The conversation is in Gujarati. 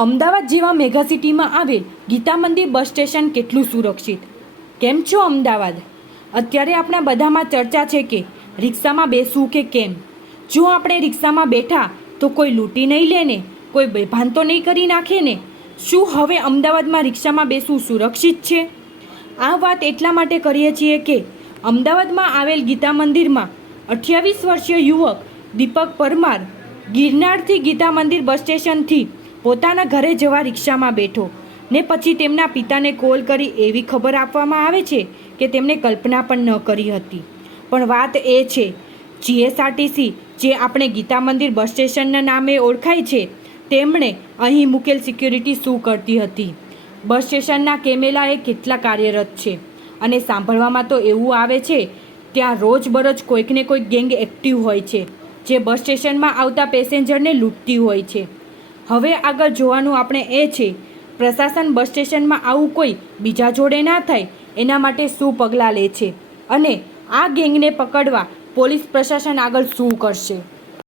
અમદાવાદ જેવા મેગા સિટીમાં આવેલ ગીતા મંદિર બસ સ્ટેશન કેટલું સુરક્ષિત? કેમ છો અમદાવાદ? અત્યારે આપણા બધામાં ચર્ચા છે કે રિક્ષામાં બેસવું કે કેમ. જો આપણે રિક્ષામાં બેઠા તો કોઈ લૂંટી નહીં લે ને, કોઈ બેભાન તો નહીં કરી નાખે ને? શું હવે અમદાવાદમાં રિક્ષામાં બેસવું સુરક્ષિત છે? આ વાત એટલા માટે કરીએ છીએ કે અમદાવાદમાં આવેલ ગીતા મંદિરમાં 28 વર્ષીય યુવક દીપક પરમાર ગિરનારથી ગીતા મંદિર બસ સ્ટેશનથી પોતાના ઘરે જવા રિક્ષામાં બેઠો ને પછી તેમના પિતાને કોલ કરી એવી ખબર આપવામાં આવે છે કે તેમણે કલ્પના પણ ન કરી હતી. પણ વાત એ છે, જીએસઆરટીસી જે આપણે ગીતા મંદિર બસ સ્ટેશનના નામે ઓળખાય છે, તેમણે અહીં મૂકેલ સિક્યુરિટી શું કરતી હતી? બસ સ્ટેશનના કેમેરા એ કેટલા કાર્યરત છે? અને સાંભળવામાં તો એવું આવે છે ત્યાં રોજબરોજ કોઈકને કોઈક ગેંગ એક્ટિવ હોય છે જે બસ સ્ટેશનમાં આવતા પેસેન્જરને લૂંટતી હોય છે. હવે આગળ જોવાનું આપણે એ છે, પ્રશાસન બસ સ્ટેશનમાં આવું કોઈ બીજા જોડે ના થાય એના માટે શું પગલાં લે છે અને આ ગેંગને પકડવા પોલીસ પ્રશાસન આગળ શું કરશે.